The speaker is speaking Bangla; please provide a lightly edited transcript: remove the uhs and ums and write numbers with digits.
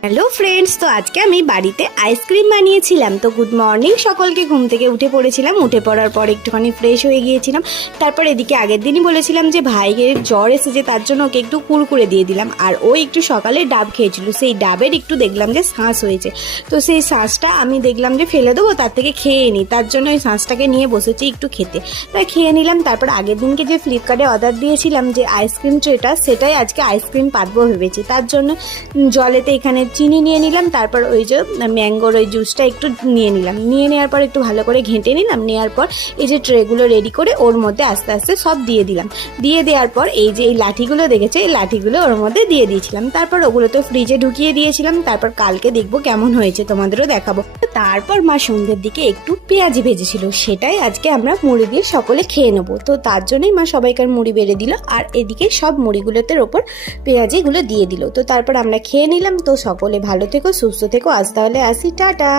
হ্যালো ফ্রেন্ডস, তো আজকে আমি বাড়িতে আইসক্রিম বানিয়েছিলাম। তো গুড মর্নিং সকলকে। ঘুম থেকে উঠে পড়েছিলাম, উঠে পড়ার পর একটুখানি ফ্রেশ হয়ে গিয়েছিলাম। তারপর এদিকে আগের দিনই বলেছিলাম যে ভাইয়ের জ্বর এসেছে, তার জন্য ওকে একটু কুড়কুড়ে দিয়ে দিলাম। আর ও একটু সকালে ডাব খেয়েছিল, সেই ডাবের একটু দেখলাম যে শাঁস হয়েছে। তো সেই শাঁসটা আমি দেখলাম যে ফেলে দেবো, তার থেকে খেয়ে নিই, তার জন্য ওই শাঁসটাকে নিয়ে বসেছি একটু খেতে। তাই খেয়ে নিলাম। তারপর আগের দিনকে যে ফ্লিপকার্টে অর্ডার দিয়েছিলাম যে আইসক্রিম ট্রেটা, সেটাই আজকে আইসক্রিম পাতবো ভেবেছি। তার জন্য জলেতে এখানে চিনি নিয়ে নিলাম, তারপর ওই যে ম্যাঙ্গোর ওই জুসটা একটু নিয়ে নিলাম। নিয়ে নেওয়ার পর একটু ভালো করে ঘেঁটে নিলাম। নেওয়ার পর এই যে ট্রেগুলো রেডি করে ওর মধ্যে আস্তে আস্তে সব দিয়ে দিলাম। দিয়ে দেওয়ার পর এই যে এই লাঠিগুলো দেখেছে, এই লাঠিগুলো ওর মধ্যে দিয়ে দিয়েছিলাম। তারপর ওগুলো তো ফ্রিজে ঢুকিয়ে দিয়েছিলাম। তারপর কালকে দেখবো কেমন হয়েছে, তোমাদেরও দেখাবো। তারপর মা সন্ধ্যের দিকে একটু পেঁয়াজি ভেজেছিল, সেটাই আজকে আমরা মুড়ি দিয়ে সকলে খেয়ে নেবো। তো তার জন্যই মা সবাইকার মুড়ি বেড়ে দিল, আর এদিকে সব মুড়িগুলোতে ওপর পেঁয়াজিগুলো দিয়ে দিল। তো তারপর আমরা খেয়ে নিলাম। তো সকলে ভালো থেকো, সুস্থ থেকো। আজ তাহলে আসি, টাটা।